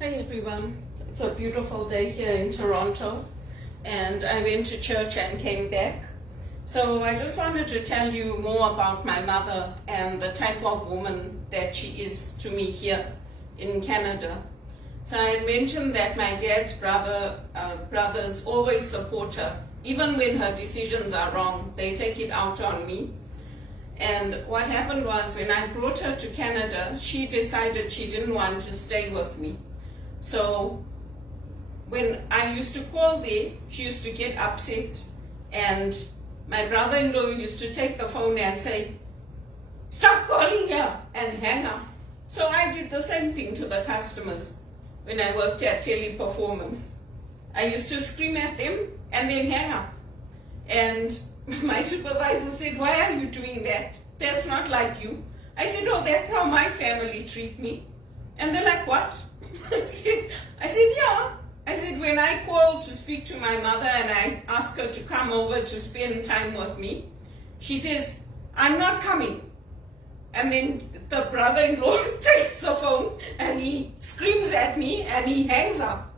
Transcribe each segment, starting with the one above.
Hey everyone, it's a beautiful day here in Toronto and I went to church and came back. So I just wanted to tell you more about my mother and the type of woman that she is to me here in Canada. So I had mentioned that my dad's brothers always support her. Even when her decisions are wrong, they take it out on me. And what happened was when I brought her to Canada, she decided she didn't want to stay with me. So when I used to call there, she used to get upset, and my brother-in-law used to take the phone and say, "Stop calling here," and hang up. So I did the same thing to the customers when I worked at Teleperformance. I used to scream at them and then hang up. And my supervisor said, "Why are you doing that? That's not like you." I said, "Oh, that's how my family treat me." And they're like, "What?" I said, "Yeah." I said, when I call to speak to my mother and I ask her to come over to spend time with me, she says, "I'm not coming." And then the brother-in-law takes the phone and he screams at me and he hangs up.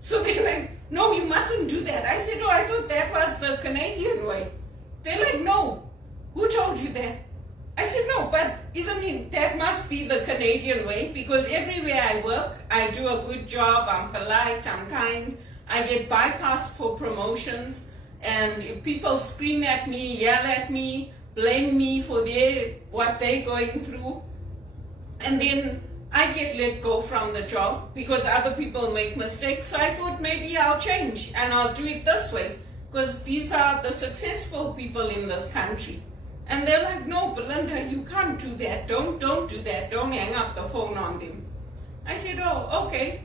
So they're like, "No, you mustn't do that." I said, "Oh, I thought that was the Canadian way." They're like, "No, who told you that?" I said, "No, but isn't it, that must be the Canadian way, because everywhere I work, I do a good job, I'm polite, I'm kind, I get bypassed for promotions, and if people scream at me, yell at me, blame me for what they're going through, and then I get let go from the job because other people make mistakes. So I thought maybe I'll change and I'll do it this way, because these are the successful people in this country. And they're like, "No, Belinda, you can't do that. Don't do that. Don't hang up the phone on them." I said, "Oh, okay."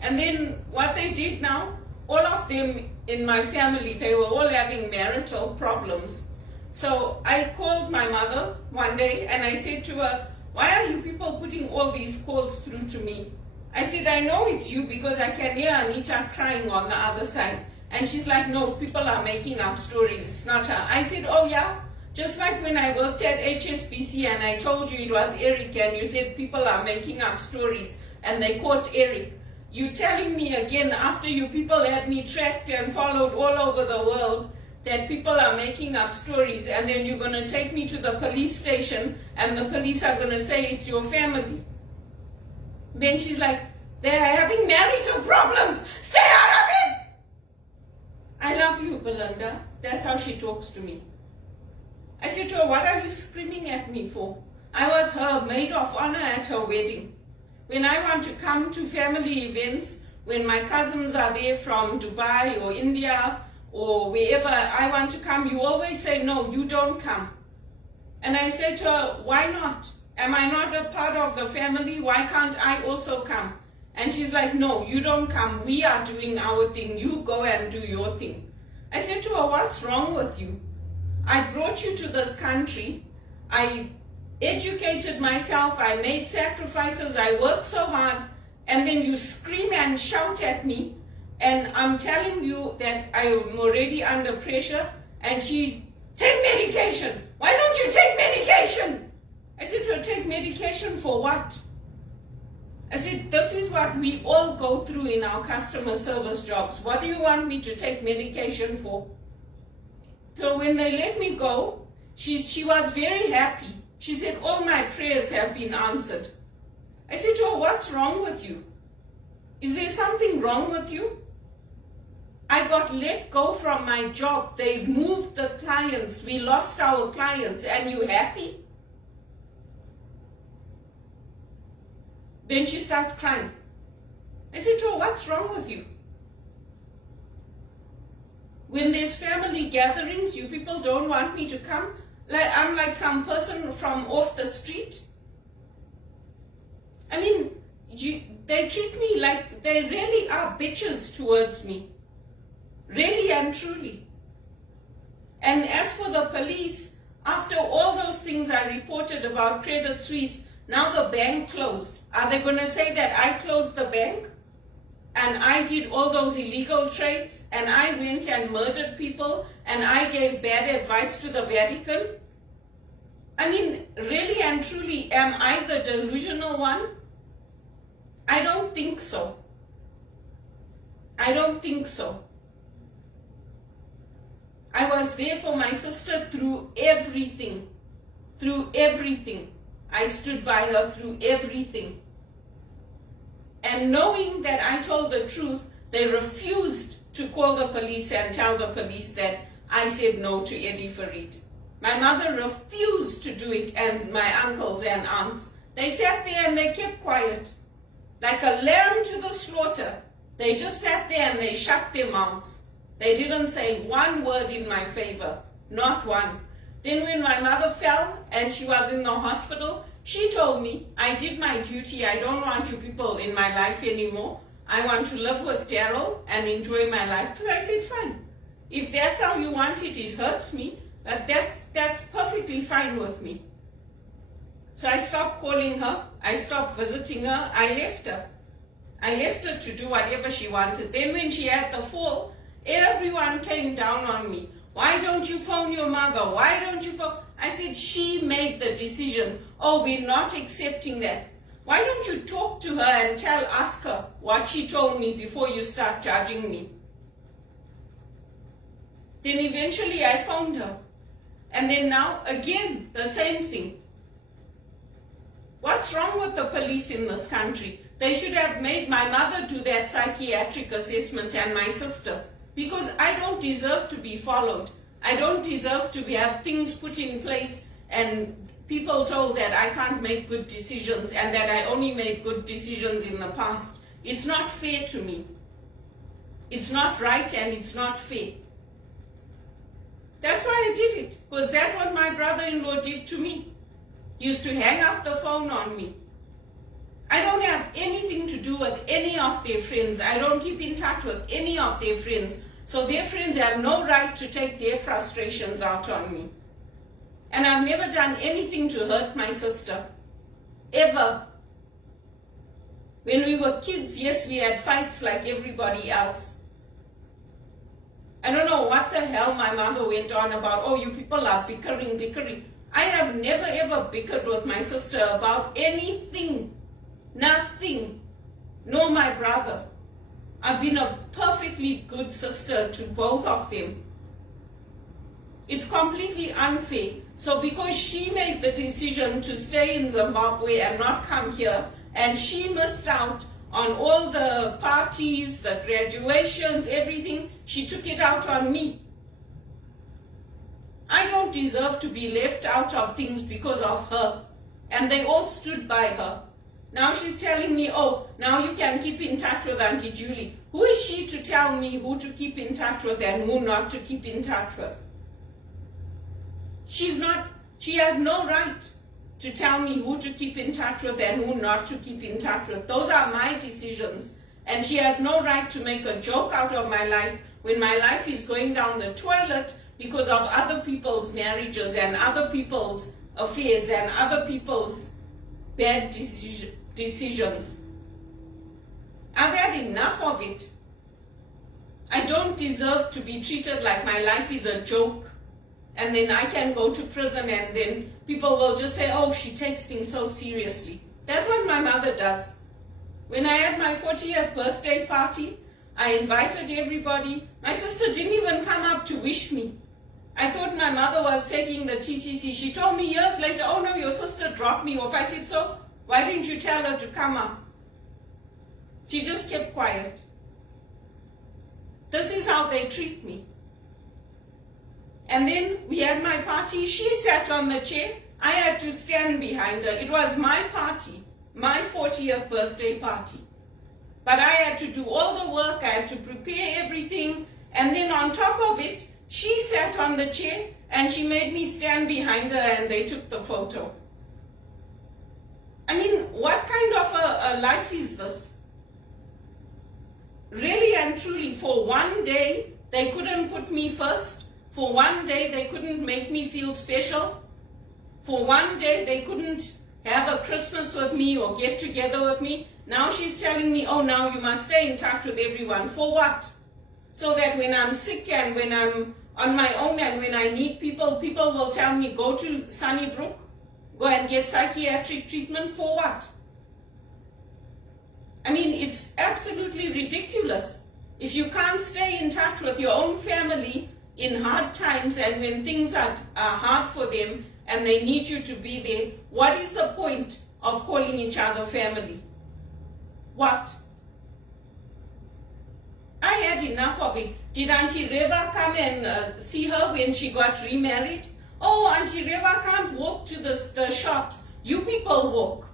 And then what they did now, all of them in my family, they were all having marital problems. So I called my mother one day and I said to her, "Why are you people putting all these calls through to me?" I said, "I know it's you because I can hear Anita crying on the other side." And she's like, "No, people are making up stories. It's not her." I said, "Oh yeah? Just like when I worked at HSBC and I told you it was Eric and you said people are making up stories and they caught Eric. You telling me again after you people had me tracked and followed all over the world that people are making up stories, and then you're going to take me to the police station and the police are going to say it's your family." Then she's like, "They are having marital problems. Stay out of it." I love you, Belinda. That's how she talks to me. I said to her, "What are you screaming at me for? I was her maid of honor at her wedding. When I want to come to family events, when my cousins are there from Dubai or India or wherever I want to come, you always say, 'No, you don't come.'" And I said to her, "Why not? Am I not a part of the family? Why can't I also come?" And she's like, "No, you don't come. We are doing our thing. You go and do your thing." I said to her, "What's wrong with you? I brought you to this country. I educated myself. I made sacrifices. I worked so hard. And then you scream and shout at me. And I'm telling you that I am already under pressure." And she, "Take medication. Why don't you take medication?" I said to her, "Take medication for what?" I said, "This is what we all go through in our customer service jobs. What do you want me to take medication for?" So when they let me go, she was very happy. She said, "All my prayers have been answered." I said to her, "What's wrong with you? Is there something wrong with you? I got let go from my job. They moved the clients. We lost our clients. And you happy?" Then she starts crying. I said to her, "What's wrong with you? When there's family gatherings, you people don't want me to come? Like I'm like some person from off the street?" I mean, they treat me like they really are bitches towards me. Really and truly. And as for the police, after all those things I reported about Credit Suisse, now the bank closed. Are they going to say that I closed the bank? And I did all those illegal trades, and I went and murdered people, and I gave bad advice to the Vatican? I mean, really and truly, am I the delusional one? I don't think think so. I don't think so. I was there for my sister through everything. Through everything. I stood by her through everything. And knowing that I told the truth, they refused to call the police and tell the police that I said no to Eddie Farid. My mother refused to do it, and my uncles and aunts. They sat there and they kept quiet. Like a lamb to the slaughter. They just sat there and they shut their mouths. They didn't say one word in my favor. Not one. Then when my mother fell and she was in the hospital, she told me, I did my duty. I don't want you people in my life anymore. I want to live with Daryl and enjoy my life too. I said, fine. If that's how you want it, it hurts me, but that's perfectly fine with me. So I stopped calling her. I stopped visiting her. I left her. I left her to do whatever she wanted. Then when she had the fall, everyone came down on me. Why don't you phone your mother? Why don't you phone? I said, she made the decision. Oh, we're not accepting that. Why don't you talk to her and ask her what she told me before you start judging me? Then eventually I phoned her. And then now, again, the same thing. What's wrong with the police in this country? They should have made my mother do that psychiatric assessment and my sister. Because I don't deserve to be followed. I don't deserve to have things put in place and people told that I can't make good decisions and that I only made good decisions in the past. It's not fair to me. It's not right and it's not fair. That's why I did it. Because that's what my brother-in-law did to me. He used to hang up the phone on me. I don't have anything to do with any of their friends. I don't keep in touch with any of their friends. So their friends have no right to take their frustrations out on me. And I've never done anything to hurt my sister. Ever. When we were kids, yes, we had fights like everybody else. I don't know what the hell my mother went on about. Oh, you people are bickering. I have never ever bickered with my sister about anything. Nothing. Nor my brother. I've been a perfectly good sister to both of them. It's completely unfair. So because she made the decision to stay in Zimbabwe and not come here, and she missed out on all the parties, the graduations, everything, she took it out on me. I don't deserve to be left out of things because of her. And they all stood by her. Now she's telling me, oh, now you can keep in touch with Auntie Julie. Who is she to tell me who to keep in touch with and who not to keep in touch with? She has no right to tell me who to keep in touch with and who not to keep in touch with. Those are my decisions. And she has no right to make a joke out of my life when my life is going down the toilet because of other people's marriages and other people's affairs and other people's bad decisions. I've had enough of it. I don't deserve to be treated like my life is a joke. And then I can go to prison and then people will just say, oh, she takes things so seriously. That's what my mother does. When I had my 40th birthday party, I invited everybody. My sister didn't even come up to wish me. I thought my mother was taking the TTC. She told me years later, oh no, your sister dropped me off. I said, so why didn't you tell her to come up? She just kept quiet. This is how they treat me. And then we had my party. She sat on the chair. I had to stand behind her. It was my party, my 40th birthday party. But I had to do all the work. I had to prepare everything. And then on top of it, she sat on the chair and she made me stand behind her and they took the photo. I mean, what kind of a life is this? Really and truly, for one day, they couldn't put me first. For one day, they couldn't make me feel special. For one day, they couldn't have a Christmas with me or get together with me. Now she's telling me, oh, now you must stay in touch with everyone. For what? So that when I'm sick and when I'm on my own and when I need people, people will tell me, go to Sunnybrook, go and get psychiatric treatment. For what? I mean, it's absolutely ridiculous. If you can't stay in touch with your own family in hard times and when things are hard for them and they need you to be there, what is the point of calling each other family? What? I had enough of it. Did Auntie Reva come and see her when she got remarried? Oh, Auntie Reva can't walk to the shops. You people walk.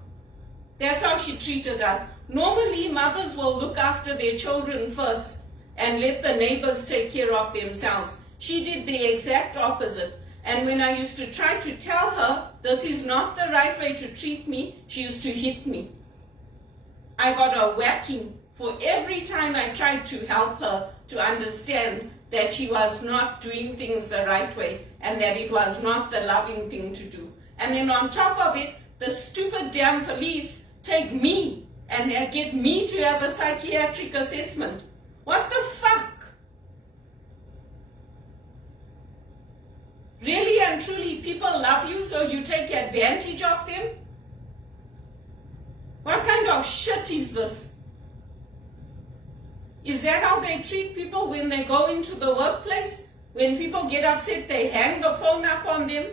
That's how she treated us. Normally, mothers will look after their children first and let the neighbors take care of themselves. She did the exact opposite. And when I used to try to tell her this is not the right way to treat me, she used to hit me. I got a whacking for every time I tried to help her to understand that she was not doing things the right way and that it was not the loving thing to do. And then on top of it, the stupid damn police take me and get me to have a psychiatric assessment. What the fuck? Really and truly, people love you, so you take advantage of them? What kind of shit is this? Is that how they treat people when they go into the workplace? When people get upset, they hang the phone up on them?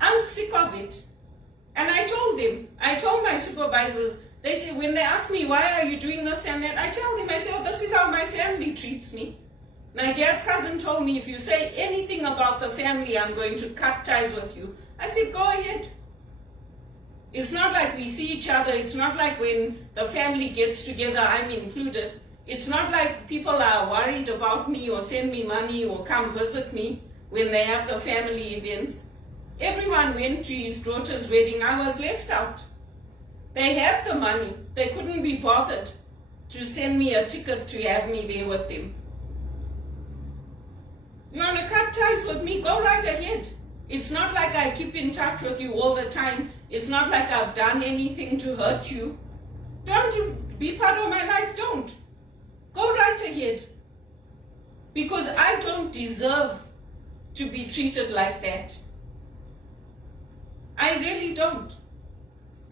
I'm sick of it. And I told my supervisors, they say, when they ask me, why are you doing this and that, I tell them, I say, oh, this is how my family treats me. My dad's cousin told me, if you say anything about the family, I'm going to cut ties with you. I said, go ahead. It's not like we see each other. It's not like when the family gets together, I'm included. It's not like people are worried about me or send me money or come visit me when they have the family events. Everyone went to his daughter's wedding. I was left out. They had the money. They couldn't be bothered to send me a ticket to have me there with them. You want to cut ties with me? Go right ahead. It's not like I keep in touch with you all the time. It's not like I've done anything to hurt you. Don't you be part of my life? Don't. Go right ahead. Because I don't deserve to be treated like that. I really don't.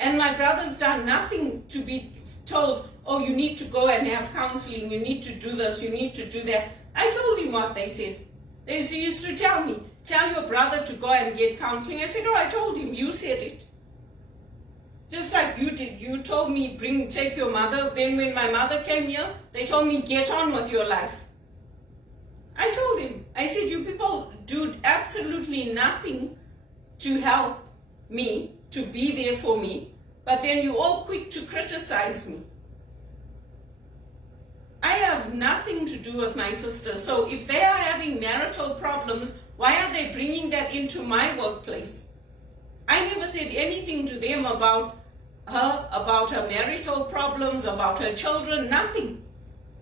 And my brother's done nothing to be told, oh, you need to go and have counseling, you need to do this, you need to do that. I told him what they said. They used to tell me, tell your brother to go and get counseling. I said, oh, I told him, you said it. Just like you did. You told me, take your mother. Then when my mother came here, they told me, get on with your life. I told him, I said, you people do absolutely nothing to help me, to be there for me, but then you're all quick to criticize me. I have nothing to do with my sister, so if they are having marital problems, why are they bringing that into my workplace? I never said anything to them about her marital problems, about her children, nothing.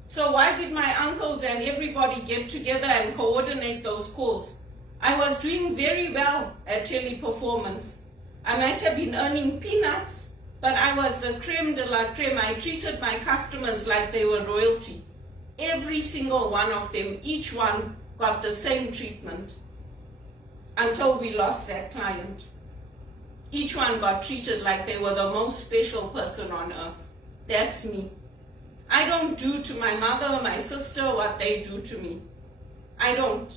So why did my uncles and everybody get together and coordinate those calls? I was doing very well at Teleperformance. I might have been earning peanuts, but I was the creme de la creme. I treated my customers like they were royalty. Every single one of them, each one got the same treatment until we lost that client. Each one got treated like they were the most special person on earth. That's me. I don't do to my mother or my sister what they do to me. I don't.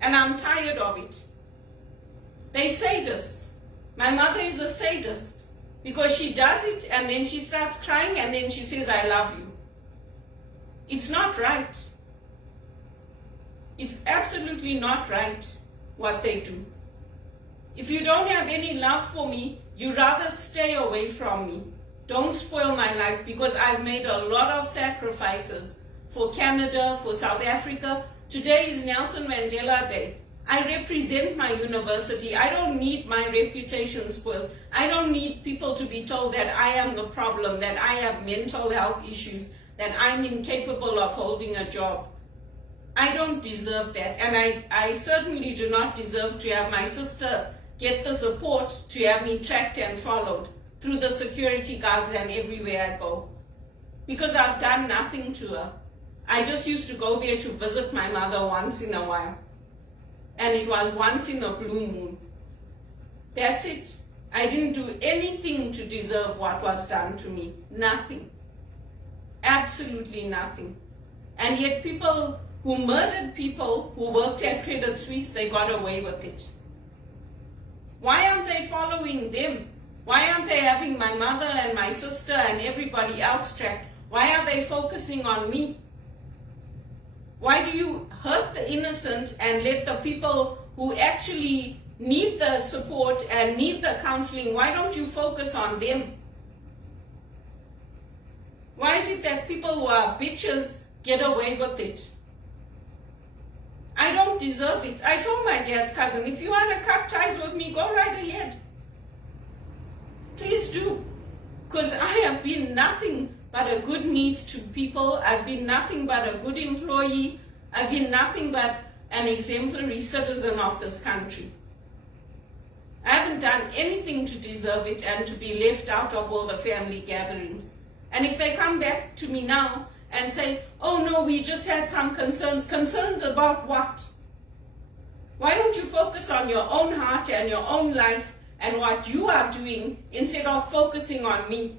And I'm tired of it. They're sadists. My mother is a sadist because she does it and then she starts crying and then she says, I love you. It's not right. It's absolutely not right what they do. If you don't have any love for me, you rather stay away from me. Don't spoil my life because I've made a lot of sacrifices for Canada, for South Africa. Today is Nelson Mandela Day. I represent my university. I don't need my reputation spoiled. I don't need people to be told that I am the problem, that I have mental health issues, that I'm incapable of holding a job. I don't deserve that. And I certainly do not deserve to have my sister get the support to have me tracked and followed through the security guards and everywhere I go. Because I've done nothing to her. I just used to go there to visit my mother once in a while. And it was once in a blue moon. That's it. I didn't do anything to deserve what was done to me. Nothing. Absolutely nothing. And yet people who murdered people who worked at Credit Suisse, they got away with it. Why aren't they following them? Why aren't they having my mother and my sister and everybody else tracked? Why are they focusing on me? Why do you hurt the innocent and let the people who actually need the support and need the counseling, why don't you focus on them? Why is it that people who are bitches get away with it? I don't deserve it. I told my dad's cousin, if you want to cut ties with me, go right ahead. Please do. Because I have been nothing but a good niece to people. I've been nothing but a good employee. I've been nothing but an exemplary citizen of this country. I haven't done anything to deserve it and to be left out of all the family gatherings. And if they come back to me now and say, oh no, we just had some concerns. Concerns about what? Why don't you focus on your own heart and your own life and what you are doing instead of focusing on me?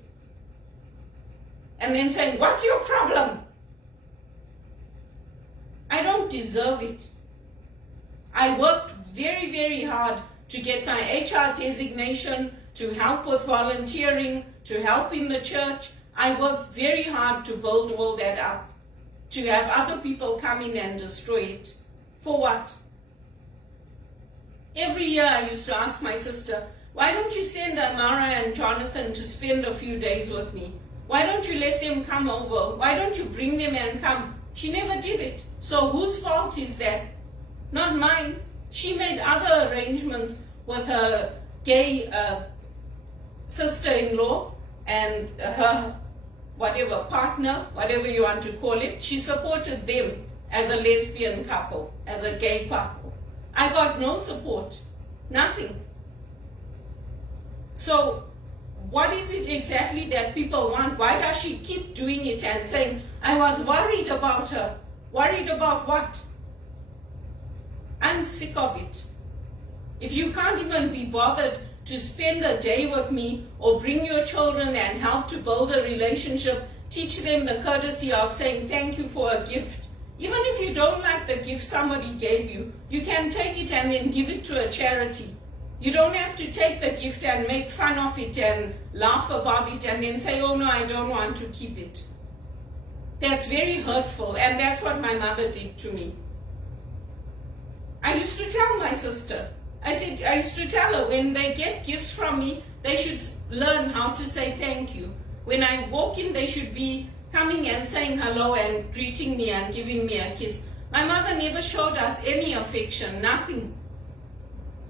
And then saying, what's your problem? I don't deserve it. I worked very, very hard to get my HR designation, to help with volunteering, to help in the church. I worked very hard to build all that up, to have other people come in and destroy it. For what? Every year I used to ask my sister, why don't you send Amara and Jonathan to spend a few days with me? Why don't you let them come over? Why don't you bring them and come? She never did it. So whose fault is that? Not mine. She made other arrangements with her gay sister-in-law and her whatever partner, whatever you want to call it. She supported them as a lesbian couple, as a gay couple. I got no support, nothing. So what is it exactly that people want? Why does she keep doing it and saying, I was worried about her? Worried about what? I'm sick of it. If you can't even be bothered to spend a day with me or bring your children and help to build a relationship, teach them the courtesy of saying thank you for a gift. Even if you don't like the gift somebody gave you, you can take it and then give it to a charity. You don't have to take the gift and make fun of it and laugh about it and then say, oh no, I don't want to keep it. That's very hurtful, and that's what my mother did to me. I used to tell my sister, I used to tell her, when they get gifts from me, they should learn how to say thank you. When I walk in, they should be coming and saying hello and greeting me and giving me a kiss. My mother never showed us any affection, nothing.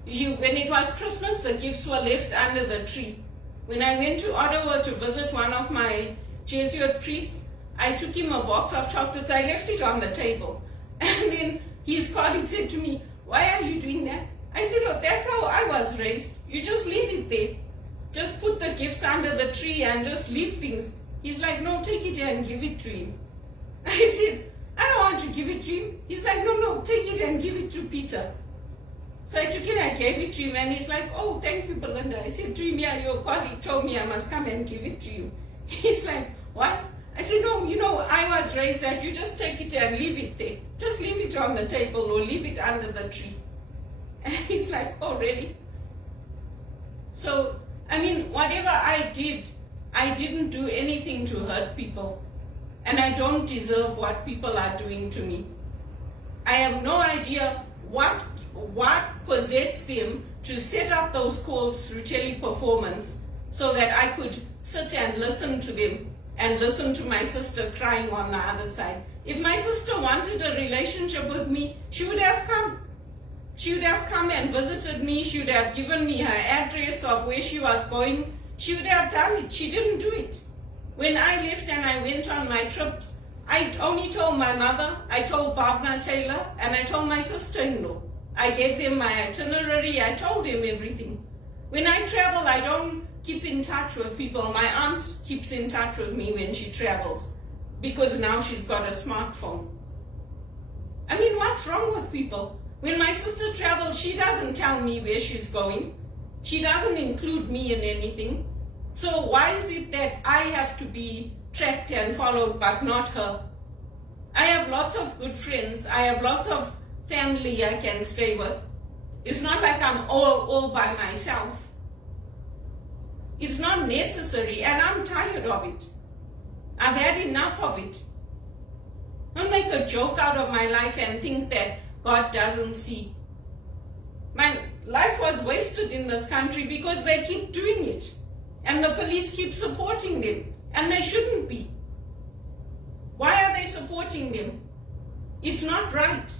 When it was Christmas, the gifts were left under the tree. When I went to Ottawa to visit one of my Jesuit priests, I took him a box of chocolates. I left it on the table. And then his colleague said to me, why are you doing that? I said, oh, that's how I was raised. You just leave it there. Just put the gifts under the tree and just leave things. He's like, no, take it and give it to him. I said, I don't want to give it to him. He's like, no, take it and give it to Peter. So I took it and I gave it to him, and he's like, oh, thank you, Belinda. I said to him, yeah, your colleague told me I must come and give it to you. He's like, what? I said, no, I was raised that you just take it and leave it there. Just leave it on the table or leave it under the tree. And he's like, oh, really? So, I mean, whatever I did, I didn't do anything to hurt people. And I don't deserve what people are doing to me. I have no idea what possessed them to set up those calls through teleperformance so that I could sit and listen to them and listen to my sister crying on the other side. If my sister wanted a relationship with me, she would have come. She would have come and visited me. She would have given me her address of where she was going. She would have done it. She didn't do it. When I left and I went on my trips, I only told my mother, I told Bhavna Taylor, and I told my sister-in-law. I gave them my itinerary. I told them everything. When I travel, I don't keep in touch with people. My aunt keeps in touch with me when she travels because now she's got a smartphone. I mean, what's wrong with people? When my sister travels, she doesn't tell me where she's going. She doesn't include me in anything. So why is it that I have to be tracked and followed but not her? I have lots of good friends. I have lots of family I can stay with. It's not like I'm all by myself. It's not necessary, and I'm tired of it. I've had enough of it. Don't make a joke out of my life and think that God doesn't see. My life was wasted in this country because they keep doing it. And the police keep supporting them. And they shouldn't be. Why are they supporting them? It's not right.